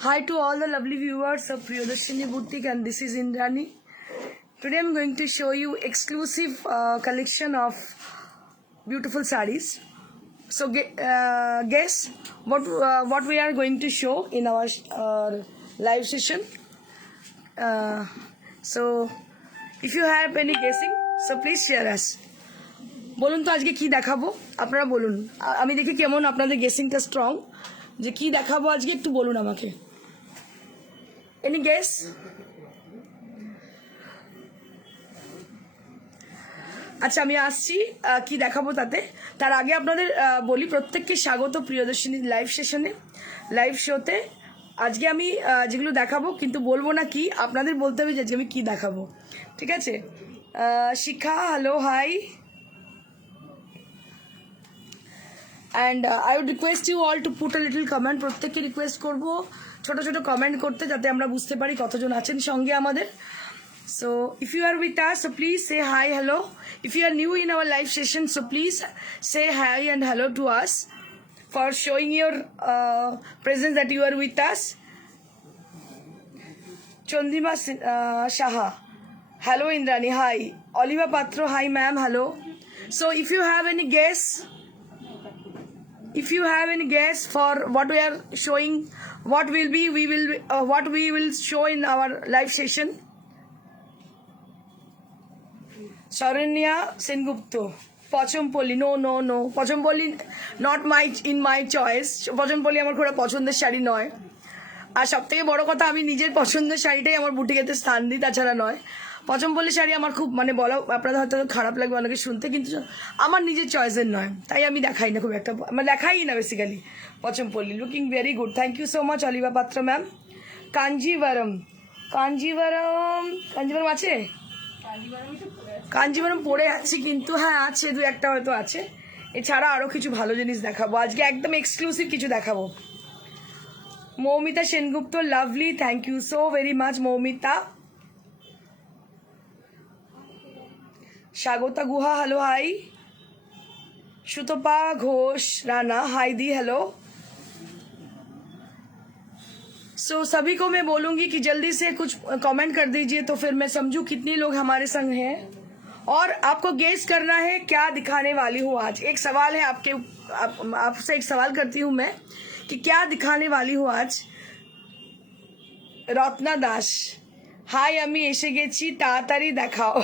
Hi to all the lovely viewers of Priyadarshini Boutique, and this is Indrani. Today I'm going to show you exclusive collection of beautiful sarees. So guess what we are going to show in our live session. So if you have any guessing, so please share us. বলুন তো আজকে কি দেখাবো আপনারা বলুন আমি দেখি কেমন আপনাদের গেসিংটা স্ট্রং যে কি দেখাবো আজকে একটু বলুন আমাকে এনি গেস আচ্ছা আমি আসছি কি দেখাবো তাতে তার আগে আপনাদের বলি প্রত্যেককে স্বাগত প্রিয়দর্শিনী লাইভ সেশনে লাইভ শোতে আজকে আমি যেগুলো দেখাবো কিন্তু বলবো না কি আপনাদের বলতে হবে যে আমি কি দেখাবো ঠিক আছে Shikha hello hi and I would request you all to put a little comment প্রত্যেককে রিকোয়েস্ট করব ছোট ছোট কমেন্ট করতে যাতে আমরা বুঝতে পারি কতজন আছেন সঙ্গে আমাদের so if you are with us so please say hi hello if you are new in our live session so please say hi and hello to us for showing your presence that you are with us Chandrima Shaha hello Indrani hi Oliva Patro hi ma'am hello so if you have any guess if you have any guess for what we are showing what we will show in our live session Sharanya Sengupto Pochampoli no Pochampoli not in my choice Pochampoli আমার খুব পছন্দের শাড়ি নয় আর সবথেকে বড় কথা আমি নিজের পছন্দের শাড়িটাই আমার বুটিকেতে স্থান দিই তাছাড়া নয় পচমপল্লী শাড়ি আমার খুব মানে বলা আপনাদের হয়তো খারাপ লাগবে অনেকে শুনতে কিন্তু আমার নিজের চয়েসের নয় তাই আমি দেখাই না খুব একটা মানে দেখাই না basically Pochampally looking very good thank you so much Aliva Patra ma'am Kanjivaram আছে কাঞ্জিভারম পড়ে আছি কিন্তু হ্যাঁ আছে দু একটা হয়তো আছে এছাড়া আরও কিছু ভালো জিনিস দেখাবো আজকে একদম এক্সক্লুসিভ কিছু দেখাবো Moumita Sengupta lovely thank you so very much Moumita Swagata Guha hello hi Sutapa Ghosh Rana hi दी हेलो सो सभी को मैं बोलूँगी कि जल्दी से कुछ कमेंट कर दीजिए तो फिर मैं समझूँ कितने लोग हमारे संग हैं और आपको गेस करना है क्या दिखाने वाली हूँ आज एक सवाल है आपसे एक सवाल करती हूँ मैं कि क्या दिखाने वाली हूँ आज रत्ना दास हाय আমি এসে গেছি তাড়াতাড়ি দেখাও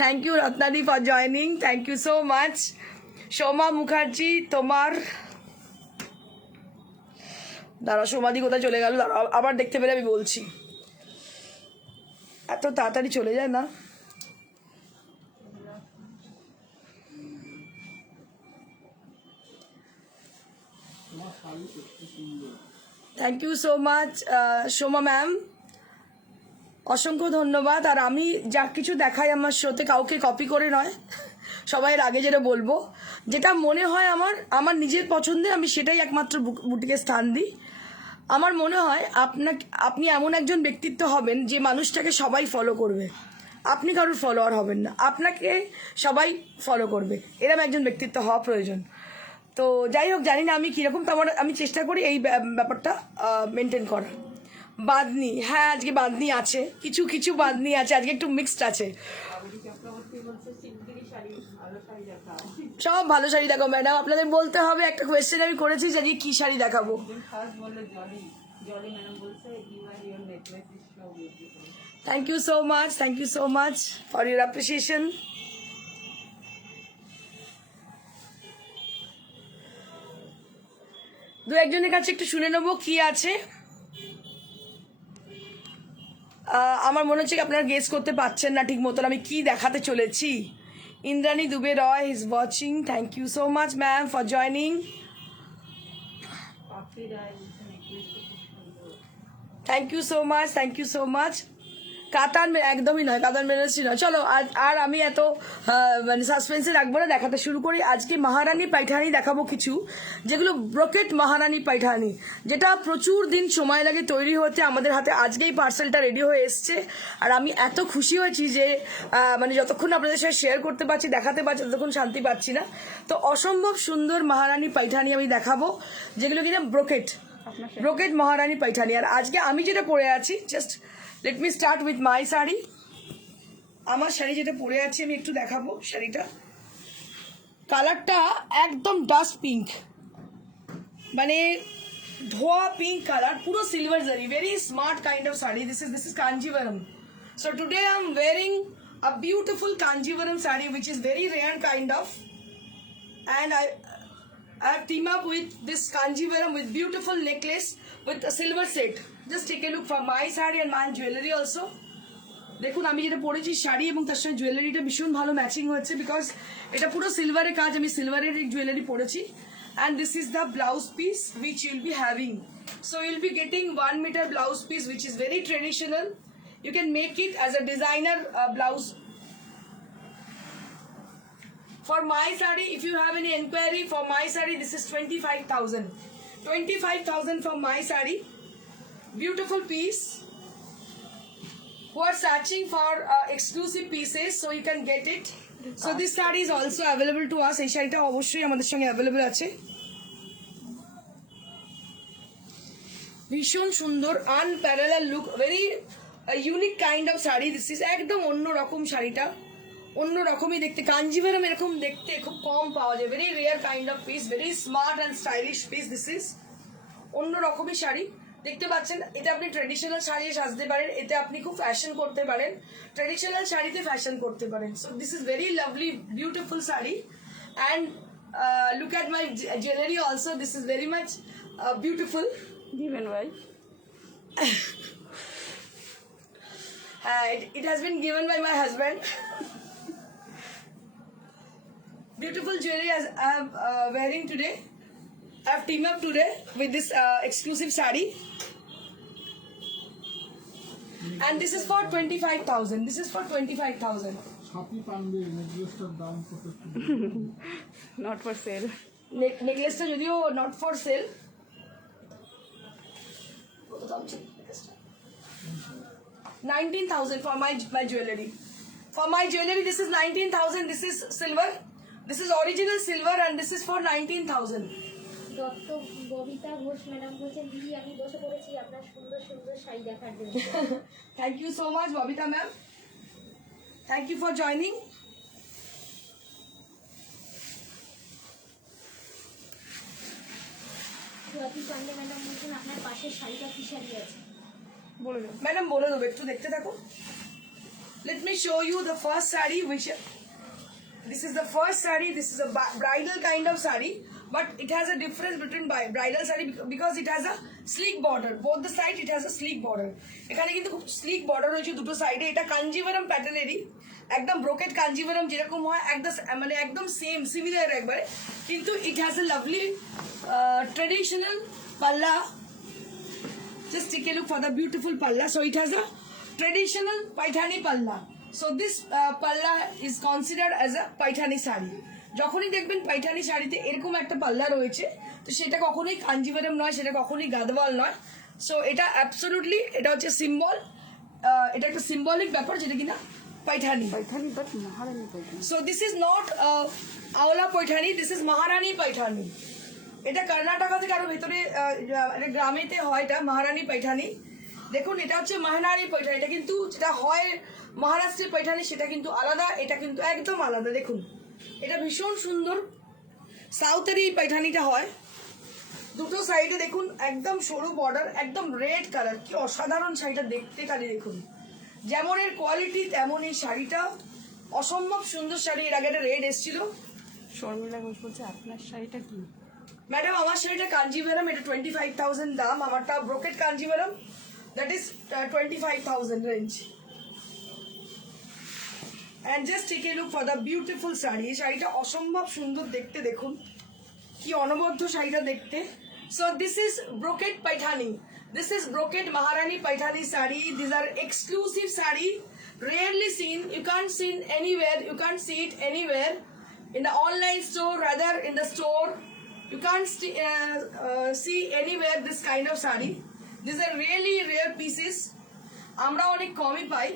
থ্যাংক ইউ রত্নাদি for joining thank you so much Soma Mukherjee তোমার দাঁড়া সোমাদি কোথায় চলে গেল আবার দেখতে পেলে আমি বলছি এত তাড়াতাড়ি চলে যায় না thank you so much Soma ma'am অসংখ্য ধন্যবাদ আর আমি যা কিছু দেখাই আমার শোতে কাউকে কপি করে নয় সবাই আগে যেটা বলবো যেটা মনে হয় আমার নিজের পছন্দে আমি সেটাই একমাত্র বুটিকে স্থান দিই আমার মনে হয় আপনি এমন একজন ব্যক্তিত্ব হবেন যে মানুষটাকে সবাই ফলো করবে আপনি কারোর ফলোয়ার হবেন না আপনাকে সবাই ফলো করবে এরকম একজন ব্যক্তিত্ব হওয়া প্রয়োজন তো যাই হোক জানি না আমি কীরকম তোমার আমি চেষ্টা করি এই ব্যাপারটা মেনটেন করার বাঁধনি হ্যাঁ আজকে বাঁধনি আছে কিছু বাঁধনি আছে আজকে একটু মিক্সড আছে সব ভালো শাড়ি দেখো ম্যাডাম আপনাদের বলতে হবে একটা কোয়েশ্চেন আমি করেছি যে আজকে কী শাড়ি দেখাবো thank you so much for your appreciation দু একজনের কাছে একটু শুনে নেবো কি আছে আমার মনে হচ্ছে আপনারা গেস করতে পারছেন না ঠিক মতন আমি কি দেখাতে চলেছি Indrani Dubey Roy is watching thank you so much ma'am for joining thank you so much katan একদমই নয় কাতান বেনারসি নয় চলো আর আমি এত মানে সাসপেন্সে রাখবো না দেখাতে শুরু করি আজকে মহারানী পাইঠানি দেখাবো কিছু যেগুলো ব্রোকেট মহারানী পাইঠানি যেটা প্রচুর দিন সময় লাগে তৈরি হতে আমাদের হাতে আজকেই পার্সেলটা রেডি হয়ে এসছে আর আমি এত খুশি হয়েছি যে মানে যতক্ষণ আপনাদের সাথে শেয়ার করতে পারছি দেখাতে পারছি ততক্ষণ শান্তি পাচ্ছি না তো অসম্ভব সুন্দর মহারানী পাইঠানি আমি দেখাবো যেগুলো কিনা ব্রোকেট ব্রোকেট মহারানী পাইঠানি। আর আজকে আমি যেটা পরে আছি, just let me start with my sari. আমার শাড়ি যেটা পরে আছি আমি একটু দেখাবো শাড়িটা। কালারটা একদম ডাস্ট পিঙ্ক, মানে ধোয়া পিঙ্ক কালার, পুরো সিলভার জারি, very smart kind of sari. This is Kanjivaram. So today I'm wearing a beautiful Kanjivaram saree which is very rare kind of, and I have teamed up with this Kanjivaram with beautiful necklace with a silver set. Just take a look for my saree and my jewelry also. দেখুন আমি যেটা পরেছি শাড়ি এবং তার সাথে জুয়েলারিটা ভীষণ ভালো matching হচ্ছে, বিকজ এটা পুরো সিলভারের কাজ, আমি সিলভারের জুয়েলারি পরেছি। And this is the blouse piece which you'll be having. So you'll be getting 1 meter blouse piece which is very traditional. You can make it as a designer blouse. For my saree, if you have any enquiry for my saree, this is 25,000. 25,000 for my saree. Beautiful piece. Who are searching for exclusive pieces, so you can get it. So this saree is also available to us. এই শাড়িটা অবশ্যই আমাদের সঙ্গে available আছে। ভীষণ সুন্দর, unparalleled look, very unique kind of sari. This is একদম অন্য রকম শাড়িটা, অন্য রকমই দেখতে। কাঞ্জিভারাম এরকম দেখতে খুব কম পাওয়া যায়, very rare kind of piece, very smart and stylish piece. This is অন্য রকমই শাড়ি, দেখতে পাচ্ছেন। এটা আপনি ট্রেডিশনাল শাড়ি সাজতে পারেন, এতে আপনি খুব ফ্যাশন করতে পারেন, ট্রেডিশনাল শাড়িতে ফ্যাশন করতে পারেন। So this is very lovely beautiful sari. And look at my jewellery also, this is very much beautiful. Given by it has been given by my husband. Beautiful jewelry as I am wearing today. I have teamed up today with this exclusive saree, and this is for 25,000. This is for 25,000. not for sale. নেকলেসটা যদিও not for sale. 19,000 for my jewelry. For my jewelry, this is 19,000. This is silver. This is original silver, and this is for 19,000. Dutta Babita Ghosh madam বলছেন, দিদি আমি বসে পড়েছি আপনার সুন্দর সুন্দর শাড়ি দেখার জন্য। Thank you so much, Babita ma'am. Thank you for joining. Swati Pandey madam বলছেন আপনার পাশের শাড়িটা কি শাড়ি আছে? বলে দাও। ম্যাডাম বলে দেবো, একটু দেখতে থাকো। Let me show you the first saree which this is the first saree. This is a bridal kind of saree, but it has a difference between bridal saree because it has a sleek border. Both the side it has a sleek border. এখানে কিন্তু খুব sleek border রয়েছে দুটো সাইডে। এটা কাঞ্জিভারাম প্যাটার্নেরই, একদম brocade Kanjivaram যেরকম হয় একদম, মানে একদম সেম সিমিলার একবারে, কিন্তু ইট হ্যাজ এ লাভলি ট্রেডিশনাল পাল্লা। Just take a look for the beautiful palla. So it has a traditional Paithani palla. So this palla is considered as a Paithani saree. যখনই দেখবেন পাইঠানি শাড়িতে এরকম একটা পাল্লা রয়েছে, তো সেটা কখনোই কাঞ্জিভারাম নয়, সেটা কখনোই গাদওয়াল নয়। সো এটা অ্যাবসলিউটলি, এটা হচ্ছে সিম্বল, এটা একটা সিম্বলিক ব্যাপার যেটা কিনা Paithani. Paithani but Maharani Paithani. So this is not আওলা পাইঠানি, দিস ইজ মহারানী পাইঠানি। এটা কর্ণাটকা থেকে আরো ভেতরে গ্রামেতে হয়, এটা মহারানী পাইঠানি। দেখুন এটা হচ্ছে মহারানী পাইঠানি, এটা কিন্তু যেটা হয় মহারাষ্ট্রের পাইঠানি সেটা কিন্তু আলাদা, এটা কিন্তু একদম আলাদা। দেখুন এটা ভীষণ সুন্দর, সাউথের এই পাইঠানিটা হয়। দুটো সাইডে দেখুন একদম সরু বর্ডার, একদম রেড কালার, কি অসাধারণ শাড়িটা দেখতে। খালি দেখুন, যেমন এর কোয়ালিটি তেমন এই শাড়িটা অসম্ভব সুন্দর শাড়ি। এর আগে একটা রেড এসেছিল। শর্মিলা ঘোষ বলছে আপনার শাড়িটা কি? ম্যাডাম আমার শাড়িটা কাঞ্জিভারাম, এটা 25,000 দাম। আমারটা brocade Kanjeevaram, that is 25,000 range. And just take a look for the beautiful sari. এই শাড়িটা অসম্ভব সুন্দর দেখতে, দেখুন কি অনবদ্য শাড়িটা দেখতে। So this is brocade Paithani, this is brocade Maharani Paithani sari. This are exclusive sari, rarely seen. You can't see anywhere, you can't see it anywhere in the online store, rather in the store. You can't see anywhere this kind of saree. These are really rare pieces. আমরা অনেক কমই পাই।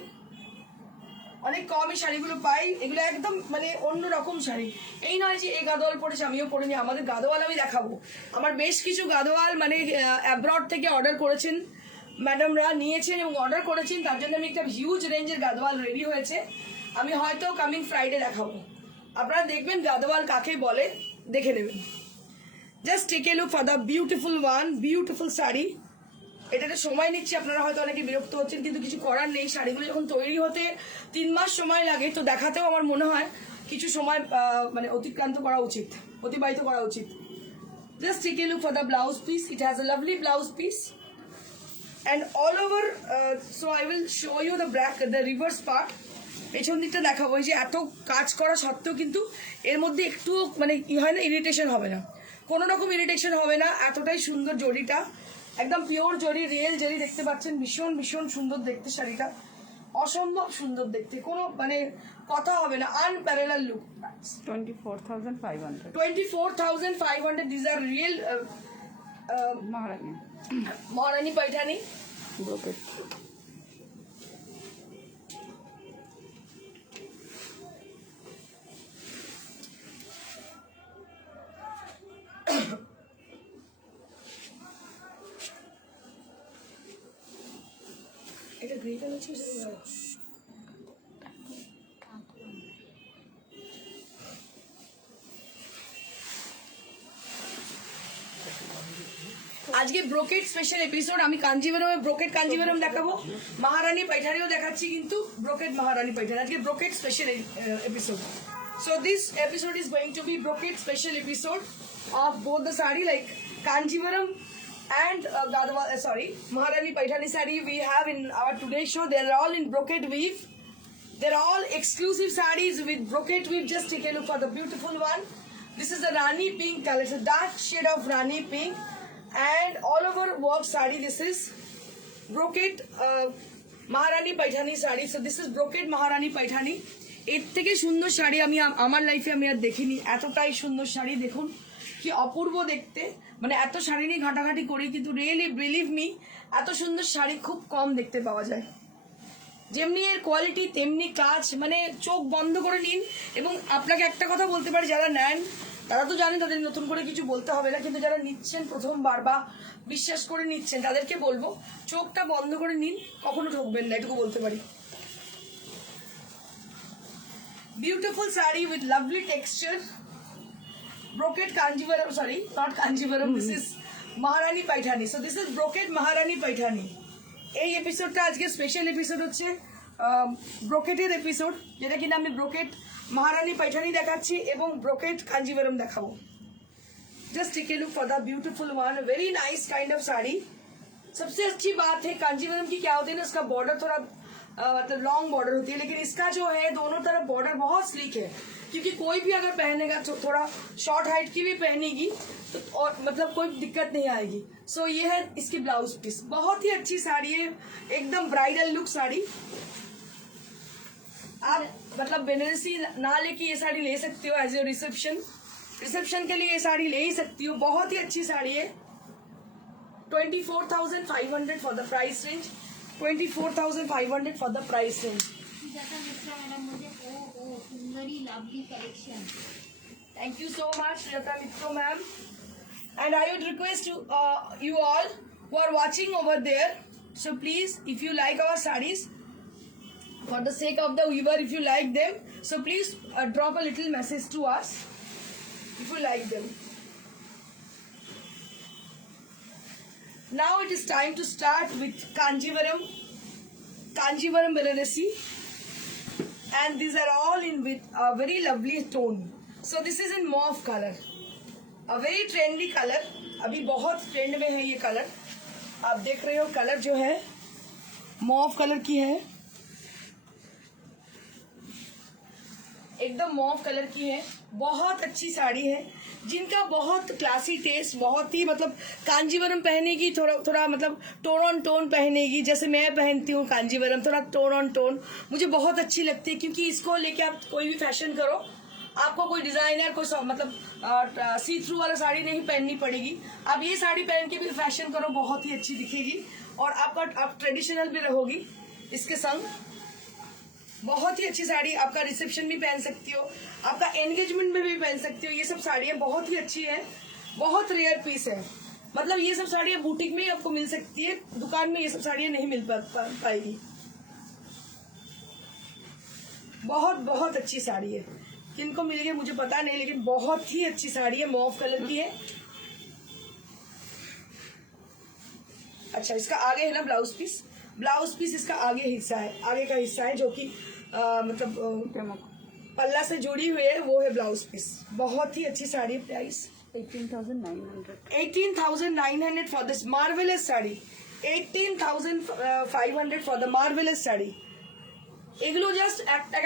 অনেক কম এই শাড়িগুলো পাই, এগুলো একদম মানে অন্যরকম শাড়ি। এই নয় যে এই গাদোয়াল পরেছে আমিও পরিনি, আমাদের গাদোয়াল আমি দেখাবো। আমার বেশ কিছু গাদোয়াল মানে অ্যাব্রড থেকে অর্ডার করেছেন ম্যাডামরা, নিয়েছেন এবং অর্ডার করেছেন, তার জন্য আমি একটা হিউজ রেঞ্জের গাদোয়াল রেডি হয়েছে, আমি হয়তো কামিং ফ্রাইডে দেখাবো। আপনারা দেখবেন গাদোয়াল কাকে বলে, দেখে নেবেন। Just take a look for the beautiful one, beautiful sari. এটাতে সময় নিচ্ছি, আপনারা হয়তো অনেকে বিরক্ত হচ্ছেন, কিন্তু কিছু করার নেই। শাড়িগুলো যখন তৈরি হতে 3 মাস সময় লাগে, তো দেখাতেও আমার মনে হয় কিছু সময় মানে অতিক্রান্ত করা উচিত, অতিবাহিত করা উচিত। Just take a look for the blouse piece, it has a lovely blouse piece and all over. So I will show you the reverse part. পেছন দিকটা দেখাবো, যে এত কাজ করা সত্ত্বেও কিন্তু এর মধ্যে একটু মানে ই হয় না, ইরিটেশন হবে না, কোনো রকম ইরিটেশন হবে না। এতটাই সুন্দর জরিটা, একদম পিওর জরি, রিয়েল জরি, দেখতে পাচ্ছেন, ভীষণ ভীষণ সুন্দর দেখতে শাড়িটা, অসম্ভব সুন্দর দেখতে, কোনো মানে কথা হবে না, unparallel look. 24,500 24,500, this are real Maharani Maharani Paithani. Brocade. এটা গ্রে কালার ছিল। আজকে ব্রোকেট স্পেশাল এপিসোড, আমি কাঞ্জিভারমে ব্রোকেট কাঞ্জিভারম দেখাবো, মহারানী পাইঠানিও দেখাচ্ছি, কিন্তু ব্রোকেট মহারানী পাইঠানি, আজকে brocade special episode. So this episode is going to be brocade special episode of both the sari, like Kanjivaram and Maharani Paithani sari we have in our today's show. They are all in brocade weave. They're all exclusive sarees with brocade weave. Just take a look for the beautiful one. This is the Rani pink color. It's a dark shade of Rani pink and all over work sari. This is brocade Maharani Paithani sari. So this is brocade Maharani Paithani. এর থেকে সুন্দর শাড়ি আমি আমার লাইফে আমি আর দেখিনি। এতটাই সুন্দর শাড়ি, দেখুন কি অপূর্ব দেখতে, মানে এত শাড়ি নিয়ে ঘাটাঘাটি করি, কিন্তু রিয়েলি বিলিভ মি এত সুন্দর শাড়ি খুব কম দেখতে পাওয়া যায়। যেমনি এর কোয়ালিটি তেমনি কাজ, মানে চোখ বন্ধ করে নিন। এবং আপনাকে একটা কথা বলতে পারি, যারা নেন তারা তো জানেন, তাদের নতুন করে কিছু বলতে হবে না, কিন্তু যারা নিচ্ছেন প্রথমবার বা বিশ্বাস করে নিচ্ছেন, তাদেরকে বলবো চোখটা বন্ধ করে নিন, কখনো ঠকবেন না, এটুকু বলতে পারি। Beautiful saree with lovely texture. Brocade Kanjivaram, sorry, not Kanjivaram, this is Maharani Paithani. So this is brocade Maharani Paithani. এই এপিসোডটা আজকে স্পেশাল এপিসোড হচ্ছে ব্রোকেটের এপিসোড, যেটা কিনা আমি ব্রোকেড মহারানী পাইঠানি দেখাচ্ছি এবং ব্রোকেড কাঞ্জিভারম দেখাবো। Just take a look for the beautiful one, a very nice kind of sari. सबसे अच्छी बात है कांजीवरम की क्या होती है ना, उसका बॉर्डर थोड़ा मतलब लॉन्ग बॉर्डर होती है, लेकिन इसका जो है दोनों तरफ बॉर्डर बहुत स्लीक है, क्योंकि कोई भी अगर पहनेगा तो थोड़ा शॉर्ट हाइट की भी पहनेगी तो और मतलब कोई दिक्कत नहीं आएगी। सो ये है इसकी ब्लाउज पीस, बहुत ही अच्छी साड़ी है, एकदम ब्राइडल लुक साड़ी। आप मतलब बनारसी ना लेके ये साड़ी ले सकती हो एज ए रिसेप्शन के लिए ये साड़ी ले ही सकती हो, बहुत ही अच्छी साड़ी है। 24,500 for the price range, 24,500 for the price range. Sujata Mishra madam मुझे ओ सुंदरी lovely collection. Thank you so much, Sujata Mitro ma'am. And I would request you all who are watching over there, so please, if you like our sarees, for the sake of the viewer, if you like them, so please drop a little message to us if you like them. Now it is time to start with Kanjivaram Banarasi, and these are all in with a very lovely tone. So this is in mauve color, a very trendy color, अभी बहुत trend में है ये colour. आप देख रहे हो colour जो है मॉव कलर की है, एकदम मॉव कलर की है, बहुत अच्छी साड़ी है। जिनका बहुत क्लासी टेस्ट, बहुत ही मतलब कांजीवरम पहनेगी थोड़ा मतलब टोन ऑन टोन पहनेगी, जैसे मैं पहनती हूँ कांजीवरम, थोड़ा टोन ऑन टोन मुझे बहुत अच्छी लगती है, क्योंकि इसको लेके आप कोई भी फैशन करो, आपको कोई डिजाइनर कोई मतलब सी थ्रू वाला साड़ी नहीं पहननी पड़ेगी। आप ये साड़ी पहन के भी फैशन करो, बहुत ही अच्छी दिखेगी और आप ट्रेडिशनल भी रहोगी इसके संग। बहुत ही अच्छी साड़ी, आपका रिसेप्शन भी पहन सकती हो, आपका एंगेजमेंट में भी पहन सकती हो। ये सब साड़ियाँ बहुत ही अच्छी है, बहुत रेयर पीस है। मतलब ये सब साड़ियाँ बुटीक में ही आपको मिल सकती है, दुकान में ये सब साड़ियाँ नहीं मिल पाएगी। बहुत बहुत अच्छी साड़ी है, किनको मिलेगी मुझे पता नहीं, लेकिन बहुत ही अच्छी साड़ी है, मॉव कलर की है। अच्छा, इसका आगे है ना ब्लाउज पीस, ब्लाउज पीस इसका आगे हिस्सा है, आगे का हिस्सा है जो कि मतलब पल्ला से जुड़ी हुई है, वो है ब्लाउज पीस। बहुत ही अच्छी साड़ी है। Price 18,900. 18,900 for this marvelous sari, 18,500 for the marvelous sari. এগুলো জাস্ট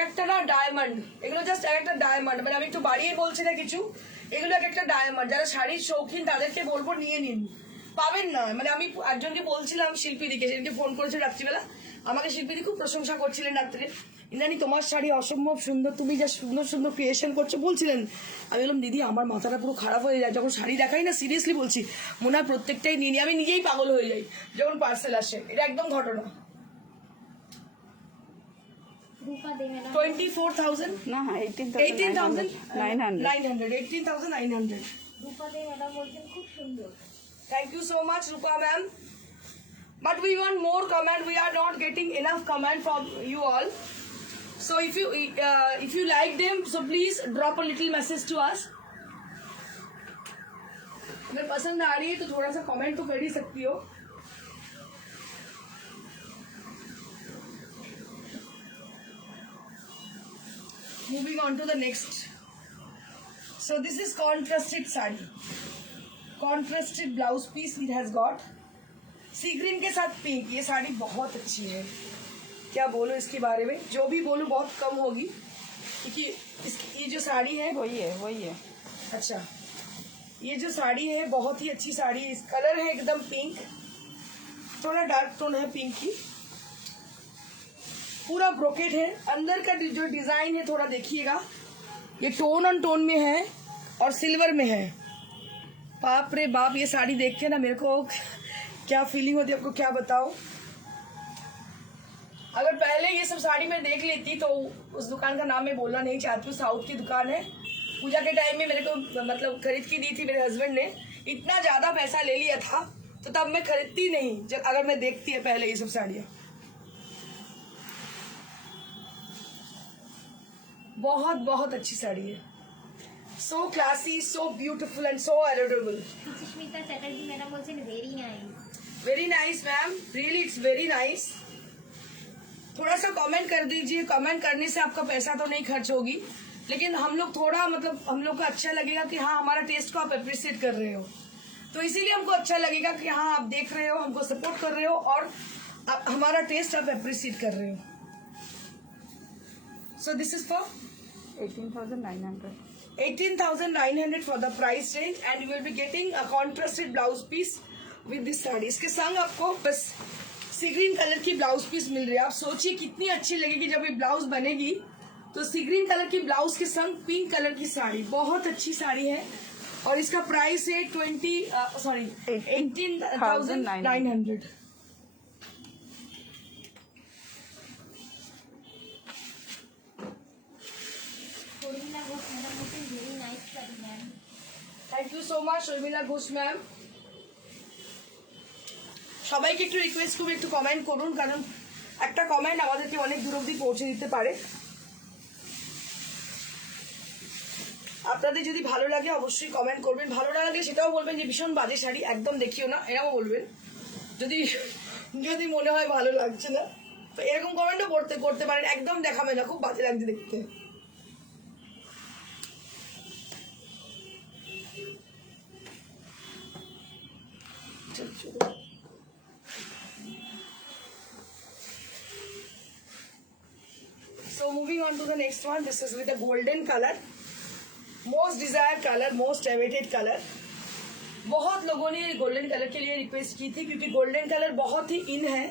একটা না ডায়মন্ড, এগুলো জাস্ট একটা ডায়মন্ড, মানে আমি একটু বাড়িয়ে বলছি না কিছু, এগুলো একটা ডায়মন্ড। যারা শাড়ির শৌখিন তাদেরকে বলবো নিয়ে নিন, পাবেন না। মানে আমি একজনকে বলছিলাম, শিল্পীদিকে, সেদিনকে ফোন করেছে রাত্রিবেলা, আমাকে শিল্পীদি খুব প্রশংসা করছিলেন রাত্রে, ইন্দ্রাণী তোমার শাড়ি অসম্ভব সুন্দর, তুমি যা সুন্দর সুন্দর ক্রিয়েশন করছো বলছিলেন। আমি বললাম দিদি আমার মাথাটা পুরো খারাপ হয়ে যায়, যখন শাড়ি দেখাই না সিরিয়াসলি বলছি, মনে হয় প্রত্যেকটাই নিয়ে নিই, আমি নিজেই পাগল হয়ে যাই যখন পার্সেল আসে, এটা একদম ঘটনা। রূপা দে ম্যাডাম 24,000 না, 18,900 18,900। রূপা দে ম্যাডাম বলছেন খুব সুন্দর। Thank you so much, Rupa ma'am. But we want more comment. We are not getting enough comment from you all. So if you like them, so please drop a little message to us. अगर पसंद आ रही है तो थोड़ा सा comment तो कर ही सकती हो। Moving on to the next. So this is contrasted sari. Contrasted blouse piece it has got, sea green के साथ पिंक। ये साड़ी बहुत अच्छी है, क्या बोलूं इसके बारे में, जो भी बोलूं बहुत कम होगी, क्योंकि ये जो साड़ी है वही है। अच्छा, ये जो साड़ी है बहुत ही अच्छी साड़ी है। इस कलर है एकदम पिंक, थोड़ा डार्क टोन है पिंक की, पूरा ब्रोकेट है। अंदर का जो डिजाइन है थोड़ा देखिएगा, ये टोन ऑन टोन में है और सिल्वर में है। बाप रे बाप, ये साड़ी देख के ना मेरे को क्या फीलिंग होती है, आपको क्या बताओ। अगर पहले ये सब साड़ी मैं देख लेती तो उस दुकान का नाम मैं बोलना नहीं चाहती हूँ, साउथ की दुकान है। पूजा के टाइम में मेरे को मतलब खरीद के दी थी मेरे हस्बैंड ने, इतना ज्यादा पैसा ले लिया था तो तब मैं खरीदती नहीं जब अगर मैं देखती है पहले ये सब साड़ियाँ। बहुत बहुत अच्छी साड़ी है, so classy, so beautiful and so adorable. Susmita Chatterjee madam বলছেন very nice. Very nice ma'am, really it's very nice. थोड़ा सा कमेंट कर दीजिए, कमेंट करने से आपका पैसा तो नहीं खर्च होगी, लेकिन हम लोग थोड़ा मतलब हम लोग को अच्छा लगेगा कि हाँ हमारा टेस्ट को आप अप्रिशिएट कर रहे हो, तो इसीलिए हमको अच्छा लगेगा कि हाँ आप देख रहे हो, हमको सपोर्ट कर रहे हो और हमारा टेस्ट आप अप्रिशिएट कर रहे हो। So this is for 18,900. 18,900 for the price range and you will be getting a contrasted blouse piece with this sari. इसके संग आपको बस सी ग्रीन कलर की ब्लाउज पीस मिल रही है। आप सोचिए कितनी अच्छी लगेगी जब ये ब्लाउज बनेगी, तो सी ग्रीन कलर की ब्लाउज के संग पिंक कलर की साड़ी, बहुत अच्छी साड़ी है और इसका प्राइस है 18,900। শর্মিলা ঘোষ ম্যাডাম বলছেন very nice sari ma'am. Thank you so much Sharmila Ghosh ma'am. সবাইকে একটু রিকোয়েস্ট করবো একটু কমেন্ট করুন, কারণ একটা কমেন্ট আমাদেরকে অনেক দূর অব্দি পৌঁছে দিতে পারে। আপনাদের যদি ভালো লাগে অবশ্যই কমেন্ট করবেন, ভালো না লাগলে সেটাও বলবেন যে ভীষণ বাজে শাড়ি একদম দেখিও না, এরকমও বলবেন। যদি মনে হয় ভালো লাগছে না তো এরকম কমেন্টও করতে পারেন, একদম দেখাবে না খুব বাজে লাগছে দেখতে। So moving on to the next one, this is with a golden color, most desired color, most awaited color. बहुत लोगों ने गोल्डन कलर के लिए रिक्वेस्ट की थी क्योंकि गोल्डन कलर बहुत ही इन है।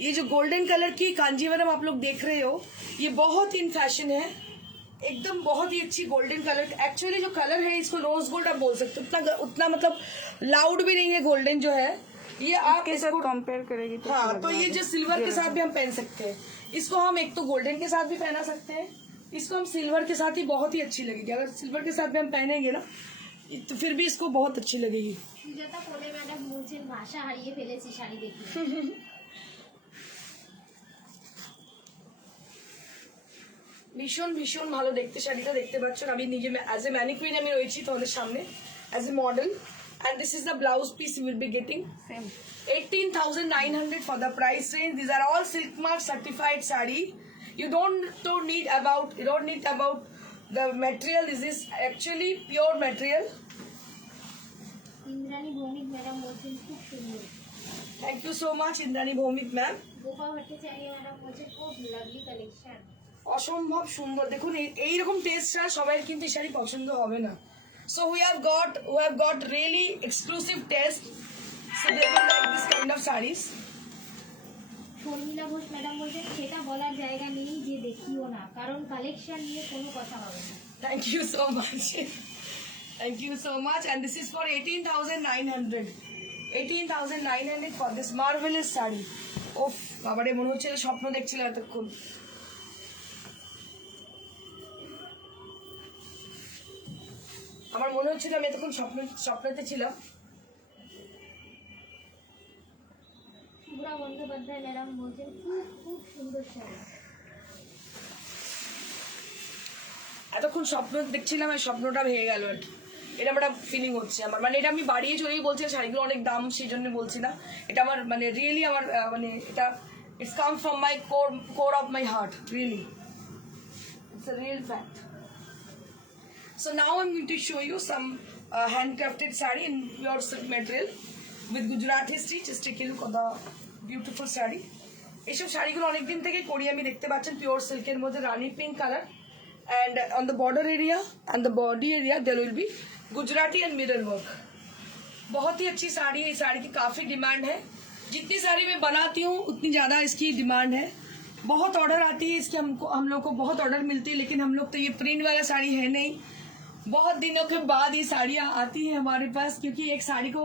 ये जो गोल्डन कलर की कांजीवरम आप लोग देख रहे हो, ये बहुत इन फैशन है, एकदम बहुत ही अच्छी गोल्डन कलर। एक्चुअली जो कलर है इसको रोज गोल्ड आप बोल सकते हो, उतना मतलब लाउड भी नहीं है गोल्डन जो है, ये आप इसके साथ इसको कंपेयर करेगी तो हाँ, समझ तो में ये आ जो सिल्वर के साथ भी हम पहन सकते हैं। इसको हम एक तो गोल्डन के साथ भी पहना सकते हैं, इसको हम सिल्वर के साथ ही बहुत ही अच्छी लगेगी। अगर सिल्वर के साथ भी हम पहनेंगे ना तो फिर भी इसको बहुत अच्छी लगेगी। সুজাতা কোলে ম্যাডাম বলছেন ভাষা হারিয়ে ফেলেছি শাড়ি দেখে। ভীষণ ভীষণ ভালো দেখতে শাড়িটা, দেখতে পাচ্ছেন। আমি নিজে অ্যাজ এ ম্যানিকুইন আমি রয়েছি তোমাদের সামনে as a model. And this is the blouse piece you will be getting. Same 18,900 for the price range. These are all silk mark certified sari. You don't need about the material. This is actually pure material. Indrani Bhowmik madam বলছেন খুব সুন্দর। Thank you so much, Indrani Bhomik ma'am. Gopa Bhattacharya madam বলছেন খুব lovely collection. অসম্ভব সুন্দর। দেখুন এইরকম টেস্টটা সবাই কিন্তু এই শাড়ি পছন্দ হবে না। So we have got really exclusive taste. So they will like this kind of sarees. Sharmila Ghosh madam বলছেন সেটা বলার জায়গা নেই যে দেখিও না, কারণ কালেকশন নিয়ে কোনো কথা হবে না। Thank you so much. Thank you so much. And this is for 18,900. 18,900 for this marvelous saree. ওফ বাবারে, মনে হচ্ছে স্বপ্ন দেখছিলাম এতক্ষণ। আমার মনে হচ্ছিল আমি এতক্ষণ স্বপ্নতে ছিলাম। শুভ্রা বন্দ্যোপাধ্যায় ম্যাডাম বলছেন খুব খুব সুন্দর শাড়ি। এতক্ষণ স্বপ্ন দেখছিলাম, আর স্বপ্নটা ভেঙে গেল আর কি। এটা একটা ফিলিং হচ্ছে আমার, মানে এটা আমি বাড়িয়ে চড়িয়ে বলছি, শাড়িগুলো অনেক দাম সেই জন্য বলছি না। এটা আমার মানে রিয়েলি আমার মানে এটা it's come from my core of my heart, really it's a real fact. So now I'm going to show you some handcrafted saree in pure silk material with Gujarati stitch. Just take a look at the beautiful saree. এইসব শাড়িগুলো অনেকদিন থেকে করি আমি, দেখতে পাচ্ছেন pure সিল্কের মধ্যে rani pink colour. And on the border area and the body area there will be Gujarati and mirror work. बहुत ही अच्छी साड़ी है। इस साड़ी की काफ़ी डिमांड है। जितनी साड़ी मैं बनाती हूँ उतनी ज़्यादा इसकी डिमांड है। बहुत ऑर्डर आती है इसके, हम लोग को बहुत ऑर्डर मिलती है, लेकिन हम लोग तो ये प्रिंट वाला साड़ी है नहीं। बहुत दिनों के बाद ये साड़ियाँ आती हैं हमारे पास, क्योंकि एक साड़ी को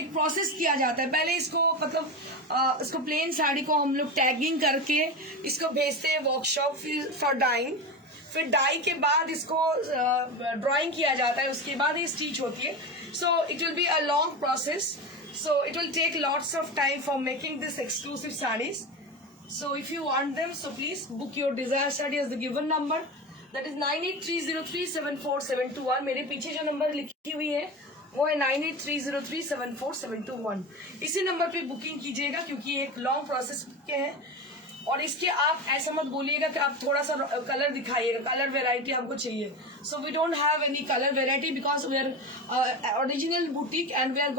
एक प्रोसेस किया जाता है। पहले इसको मतलब इसको प्लेन साड़ी को हम लोग टैगिंग करके इसको भेजते हैं वर्कशॉप फॉर डाइंग। फिर डाई के बाद इसको ड्राइंग किया जाता है, उसके बाद ये स्टिच होती है। So it will be a long process, so it will take lots of time for making this exclusive saris. So if you want them, so please book your desired saree as the given number, that is 9830374721। मेरे पीछे जो number लिखी हुई है वो है 9830374721। इसी number पे बुकिंग कीजिएगा, क्योंकि एक लॉन्ग प्रोसेस के हैं। और इसके आप ऐसा मत बोलिएगा कि आप थोड़ा सा कलर दिखाइएगा, कलर वेराइटी आपको चाहिए। So we don't have any colour variety because we are original boutique and we have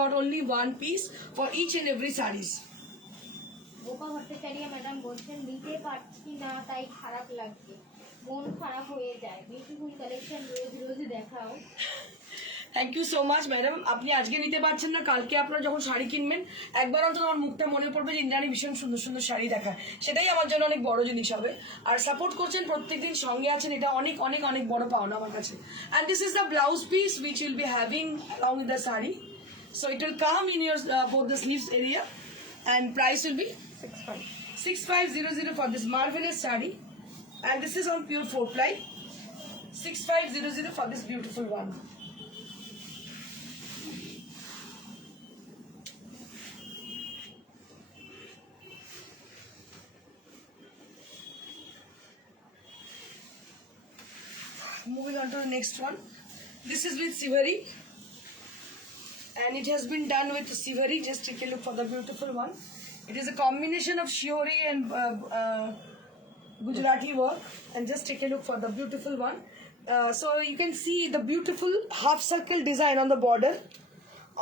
got only one piece for each and every saris. Gopa Bhattacharya madam বলছেন নিতে পারছি না তাই খারাপ লাগছে, মন খারাপ হয়ে যায়। বিউটিফুল কালেকশন রোজ রোজ দেখাও। Thank you so much madam. আপনি আজকে নিতে পারছেন না, কালকে আপনারা যখন শাড়ি কিনবেন একবার অন্তত আমার মুখটা মনে পড়বে যে ইন্দ্রাণী ভীষণ সুন্দর সুন্দর শাড়ি দেখায়, সেটাই আমার জন্য অনেক বড় জিনিস হবে। আর সাপোর্ট করছেন, প্রত্যেকদিন সঙ্গে আছেন, এটা অনেক অনেক অনেক বড় পাওনা আমার কাছে। And this is the blouse piece which will be having along with the sari. So it will come in your both the sleeves area and price will be 6500 for this marvelous saree, and this is on pure 4-ply. 6500 for this beautiful one. Moving on to the next one. This is with Sivari, and it has been done with Sivari. Just take a look for the beautiful one. It is a combination of Shiori and Gujarati work, and just take a look for the beautiful one. So you can see the beautiful half circle design on the border.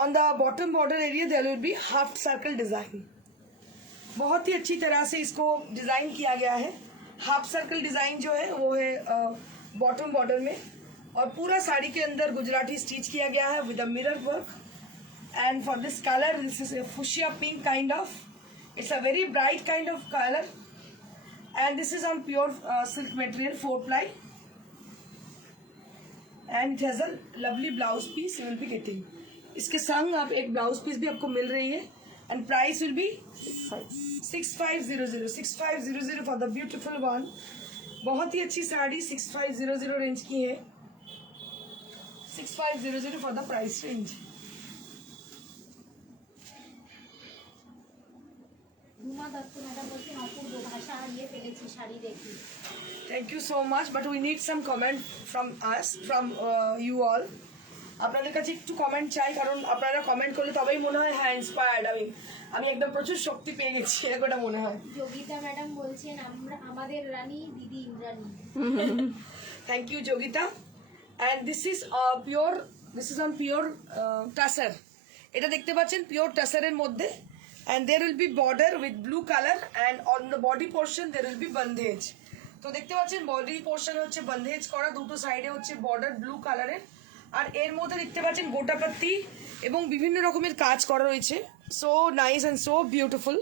On the bottom border area there will be half circle design. बहुत ही अच्छी तरह से इसको design किया गया है। Half circle design जो है वो है बॉटम बॉर्डर में, और पूरा साड़ी के अंदर गुजराती स्टिच किया गया है with a mirror work. And for this colour, this is a fuchsia pink kind of, it's a very bright kind of color, and this is on pure silk material 4-ply, and it has a lovely blouse piece you will be getting. इसके संग आप एक blouse piece भी आपको मिल रही है and price will be 6500 for the beautiful one. बहुत ही अच्छी साड़ी 6500 रेंज की है, 6500 for the price range. Ruma Dutta madam বলছেন অপূর্ব, ভাষা হারিয়ে ফেলেছি শাড়ি দেখি। Thank you so much, but we need some comment from us, from you all. আপনাদের কাছে একটু কমেন্ট চাই, কারণ আপনারা কমেন্ট করলে তবেই মনে হয় হ্যাঁ ইন্সপায়ার্ড, আমি একদম প্রচুর শক্তি পেয়ে গেছি, এরকম একটা মনে হয়। যোগিতা ম্যাডাম বলছেন আমাদের রানী দিদি Indrani. Thank you Yogita. And this is on pure tussar. এটা দেখতে পাচ্ছেন পিওর টাসারের মধ্যে, and there will be border with blue color and on the body portion there will be bandhej। তো দেখতে পাচ্ছেন বডি পোর্শন হচ্ছে বন্ধেজ করা, দুটো সাইডে হচ্ছে বর্ডার ব্লু কালারের, আর এর মধ্যে দেখতে পাচ্ছেন গোটাপাত্তি এবং বিভিন্ন রকমের কাজ করা রয়েছে। So nice and so beautiful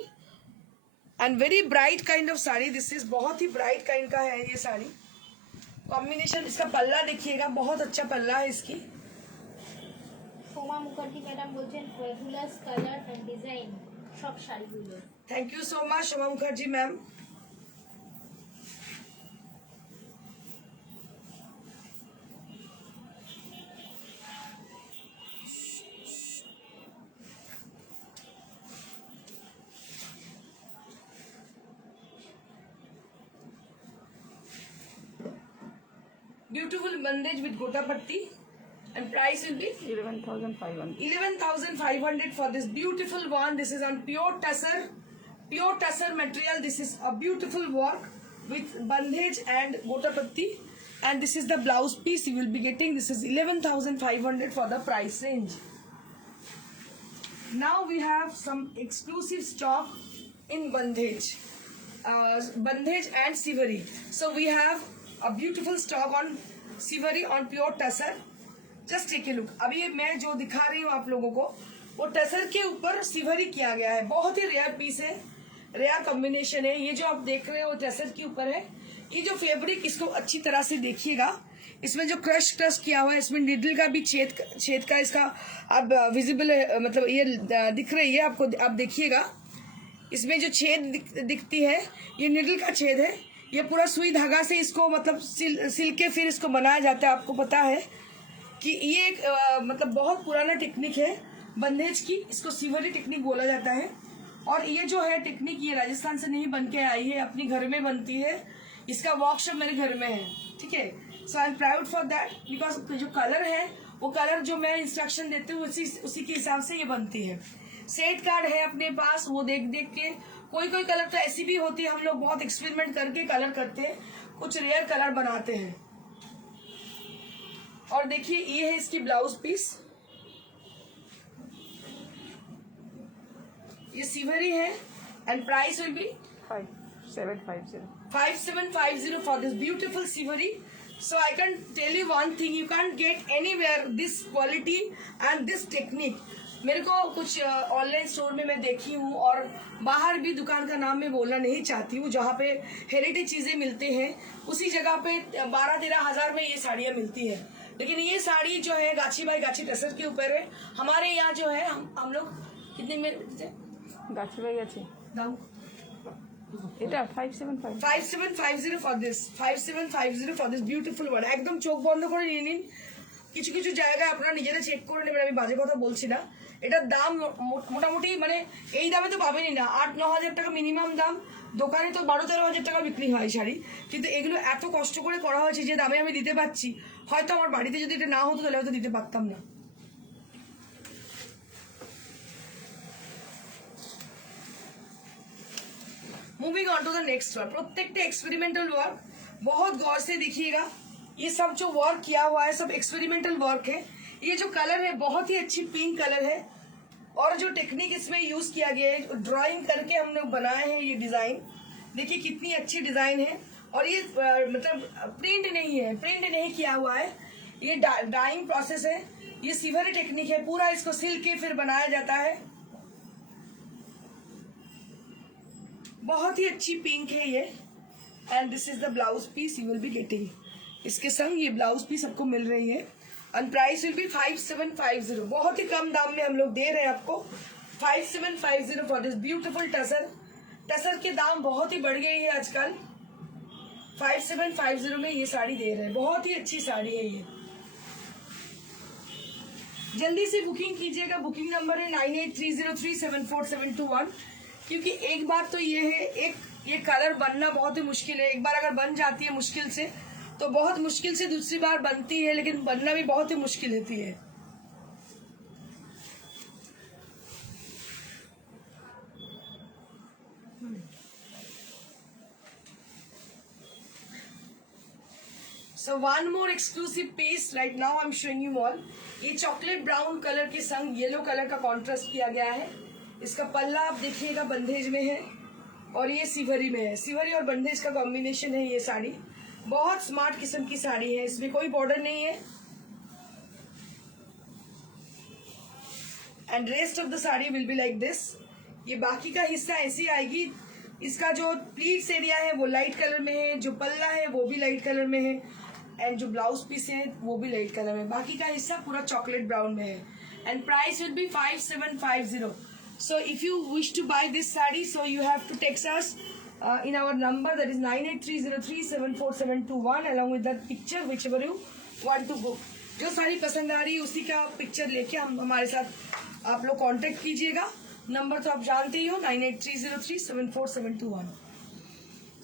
and very bright kind of sari. This is बहुत ही ब्राइट काइंड का है ये साड़ी। कॉम्बिनेशन इसका पल्ला देखिएगा, बहुत अच्छा पल्ला है इसकी। সোমা মুখার্জি ম্যাডাম বলছেন ফেবুলাস কালার এন্ড ডিজাইন সব শাড়িগুলো। Thank you so much Shobha Mukherjee ma'am. Beautiful bandage with gotapatti and price will be 11,500. 11,500 for this beautiful one. This is on pure tussar material. This is a beautiful work with bandage and gotapatti, and this is the blouse piece you will be getting. This is 11,500 for the price range. Now we have some exclusive stock in bandage and siveri. So we have a beautiful stock on siveri on pure tussar. Just take a look. अभी ये मैं जो दिखा रही हूँ आप लोगों को, वो टसर के ऊपर सिवरी किया गया है। बहुत ही रेयर पीस है, रेयर कॉम्बिनेशन है। ये जो आप देख रहे हो टसर के ऊपर है। ये जो फैब्रिक, इसको अच्छी तरह से देखिएगा, इसमें जो क्रश किया हुआ है, इसमें निडल का भी छेद का इसका अब विजिबल है, मतलब ये दिख रही है आपको, आप देखिएगा इसमें जो छेद दिखती है, ये निडल का छेद है। ये पूरा सुई धागा से इसको मतलब सिल के फिर इसको बनाया जाता है। आपको पता है कि ये एक मतलब बहुत पुराना टेक्निक है बंदेज की, इसको सिवरी टेक्निक बोला जाता है। और ये जो है टेक्निक, ये राजस्थान से नहीं बन के आई है, अपनी घर में बनती है। इसका वर्कशॉप मेरे घर में है, ठीक है। So I am proud for that, because जो कलर है वो कलर जो मैं इंस्ट्रक्शन देती हूँ उसी के हिसाब से ये बनती है। सेट कार्ड है अपने पास, वो देख के कोई कलर तो ऐसी भी होती है, हम लोग बहुत एक्सपेरिमेंट करके कलर करते हैं, कुछ रेयर कलर बनाते हैं। और देखिए ये है इसकी ब्लाउज पीस, ये सिवरी है and price will be 5750 for this beautiful सिवरी। So I can tell you one thing, you can't get anywhere this quality and this technique. मेरे को कुछ ऑनलाइन स्टोर में मैं देखी हूँ, और बाहर भी दुकान का नाम मैं बोलना नहीं चाहती हूँ, जहाँ पे हेरिटेज चीजें मिलते हैं उसी जगह पे 12-13 हजार में ये साड़ियाँ मिलती है। लेकिन ये साड़ी जो है गाछी बाई गाछी टसर के ऊपर है। हमारे यहाँ जो है हम लोग कितने में গাছি বাই আছে दाम এটা 5750 5750 for this 5750 for this beautiful one. एकदम চোখ বন্ধ করে নিয়ে নিন, কিছু কিছু জায়গায় আপনারা নিজেরা চেক করে নেবেন, আমি বাজে কথা বলছি না। এটার দাম মোটামুটি মানে এই দামে তো পাবেনই না, 8-9 হাজার টাকা মিনিমাম দাম। দোকানে তো 12-13 হাজার টাকা বিক্রি হয় শাড়ি, কিন্তু এগুলো এত কষ্ট করে করা হয়েছে যে দামে আমি দিতে পারছি। হয়তো আমার বাড়িতে যদি এটা না হতো তাহলে হয়তো দিতে পারতাম না। Moving on to the next work, प्रत्येक एक्सपेरिमेंटल वर्क, बहुत गौर से देखिएगा। ये सब जो वर्क किया हुआ है सब एक्सपेरिमेंटल वर्क है। ये जो कलर है बहुत ही अच्छी पिंक कलर है, और जो टेक्निक इसमें यूज किया गया है, ड्राइंग करके हमने बनाए हैं ये डिजाइन। देखिए कितनी अच्छी डिजाइन है, और ये मतलब प्रिंट नहीं किया हुआ है, ये डाइंग प्रोसेस है। ये सिवरी टेक्निक है, पूरा इसको सिल के फिर बनाया जाता है। बहुत ही अच्छी पिंक है ये, and this is the blouse piece you will be getting. इसके संग ये ब्लाउज पीस आपको मिल रही है। And price will be 5750। बहुत ही कम दाम में हम लोग दे रहे हैं आपको 5750 for this beautiful tussar. Tussar के दाम बहुत ही बढ़ गए हैं आजकल। 5750 में ये साड़ी दे रहे हैं, बहुत ही अच्छी साड़ी है ये। जल्दी से बुकिंग कीजिएगा। बुकिंग नंबर है 9830374721। क्योंकि एक बात तो ये है, ये कलर बनना बहुत ही मुश्किल है। एक बार अगर बन जाती है मुश्किल से तो बहुत मुश्किल से दूसरी बार बनती है, लेकिन बनना भी बहुत ही मुश्किल होती है। So one more exclusive piece right now I'm showing you all। ये चॉकलेट ब्राउन कलर के संग येलो कलर का कॉन्ट्रास्ट किया गया है। इसका पल्ला आप देखिएगा बंदेज में है और ये सिवरी में है। सिवरी और बंदेज का कॉम्बिनेशन है ये साड़ी। बहुत स्मार्ट किस्म की साड़ी है, इसमें कोई बॉर्डर नहीं है। And rest of the sari will be like this. ये बाकी का हिस्सा ऐसी आएगी। इसका जो प्लीट्स एरिया है वो लाइट कलर में है, जो पल्ला है वो भी लाइट कलर में है, एंड जो ब्लाउज पीस है वो भी लाइट कलर में। बाकी का हिस्सा पूरा चॉकलेट ब्राउन में है। And price will be 5750। So if you wish to buy this sari so you have to text us in our number, that is 9830374721 along with that picture whichever you want to book। जो साड़ी पसंद आ रही है उसी का picture लेके हम हमारे साथ आप लोग कांटेक्ट कीजिएगा। नंबर तो आप जानते ही हो 9830374721।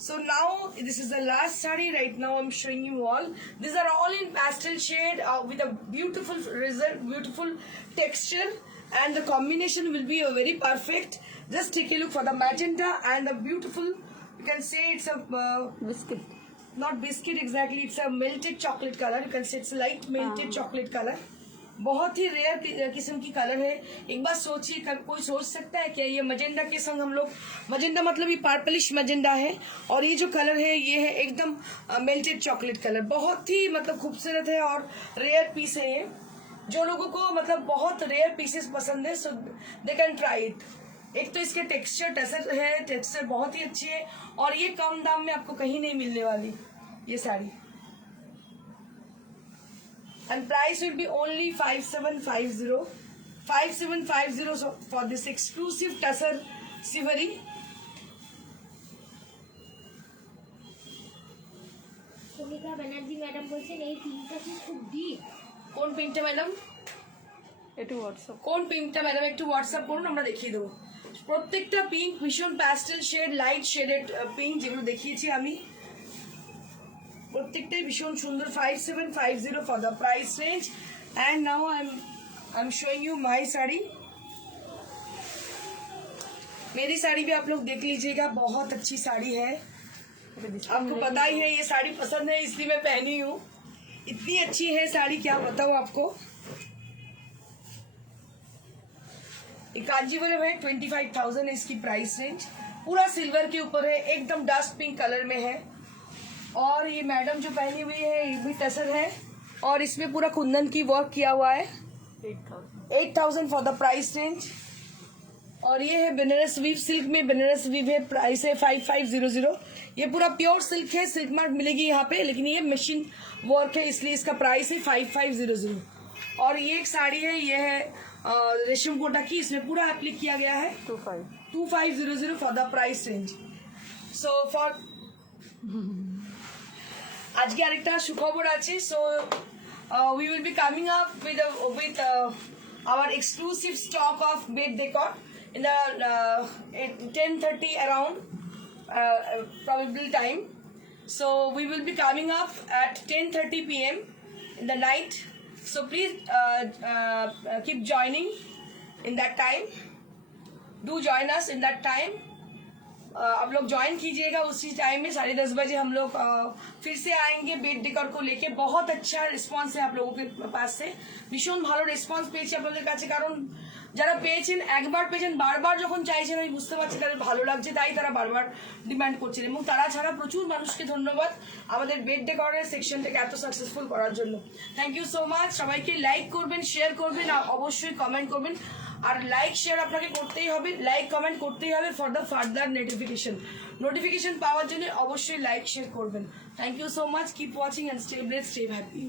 So now this is the last saree right now I'm showing you all. These are all in pastel shade with a beautiful result, beautiful texture, and the combination will be very perfect. Just take a look for the magenta and the beautiful, you can say it's a biscuit, not biscuit exactly, it's a melted chocolate color, you can say it's light melted chocolate color। बहुत ही rare किस्म की colour है। एक बार सोचिए, कोई सोच सकता है क्या ये मजेंडा के संग हम लोग, मजेंडा मतलब ये पर्पलिश मजेंडा है और ये जो कलर है ये है एकदम मेल्टेड चॉकलेट कलर। बहुत ही मतलब खूबसूरत है और रेयर पीस है ये। जो लोगों को मतलब बहुत रेयर पीसेस पसंद है सो दे कैन ट्राई इट। एक तो इसके टेक्सचर टसर है, टेक्सचर बहुत ही अच्छी है और ये कम दाम में आपको कहीं नहीं मिलने वाली ये sari. And price will be only 5750 for this exclusive tussar siveri। Sumita Banerjee madam বলছেন এই পিনটা কি খুব ডিপ। কোন পিনটা ম্যাডাম? একটু হোয়াটসঅ্যাপ কোন পিনটা ম্যাডাম একটু হোয়াটসঅ্যাপ করুন, আমরা দেখিয়ে দেবো। প্রত্যেকটা পিঙ্ক ভীষণ pastel shade, light shaded pink যেগুলো দেখিয়েছি আমি, প্রত্যেকটাই ভীষণ সুন্দর। 5750 for the price range। and now I'm showing you my sari. मेरी साड़ी भी आप लोग देख लीजिएगा, बहुत अच्छी साड़ी है। आपको पता ही है ये साड़ी पसंद है इसलिए मैं पहनी हूँ। इतनी अच्छी है साड़ी क्या बताऊँ आपको। कांजीवरम है, 25,000 है इसकी प्राइस रेंज। पूरा सिल्वर के ऊपर है, एकदम डस्ट पिंक कलर में है। और ये मैडम जो पहनी हुई है ये भी टसर है और इसमें पूरा कुंदन की वर्क किया हुआ है। 8,000 फॉर द प्राइस रेंज। और ये है बनारस वीव, सिल्क में बनारस वीव है, प्राइस है 5500। ये पूरा प्योर सिल्क है, सिल्क मार्क मिलेगी यहाँ पे, लेकिन ये मशीन वर्क है इसलिए इसका प्राइस है 5500। और ये एक साड़ी है, ये है रेशम कोटा की, इसमें पूरा एप्लिक किया गया है 2500 for the price range. So for আজকে আরেকটা সুখবর আছে। So we will be coming up with our exclusive stock of bed decor in the 10:30 around probable time। so we will be coming up at 10:30 p.m. in the night। so please keep joining in that time, do join us in that time। आप लोग join कीजिएगा उसी time में 10:30 बजे हम लोग फिर से आएंगे बेड डेकोर को लेके। बहुत अच्छा রেসপন্স है आप लोगों के पास से, ভীষণ ভালো রেসপন্স পেয়েছি আপনাদের কাছে। কারণ যারা পেয়েছেন, একবার পেয়েছেন, বারবার যখন চাইছেন আমি বুঝতে পারছি তাদের ভালো লাগছে, তাই তারা বারবার ডিমান্ড করছেন। এবং তারা ছাড়া প্রচুর মানুষকে ধন্যবাদ আমাদের বেড ডেকোরের সেকশনটাকে এত সাকসেসফুল করার জন্য। Thank you so much. সবাইকে লাইক করবেন, শেয়ার করবেন, আর অবশ্যই কমেন্ট করবেন। আর লাইক শেয়ার আপনাকে করতেই হবে, লাইক কমেন্ট করতেই হবে ফর দ্য ফার্দার নোটিফিকেশন পাওয়ার জন্য অবশ্যই লাইক শেয়ার করবেন। Thank you so much. Keep watching and stay blessed, stay happy.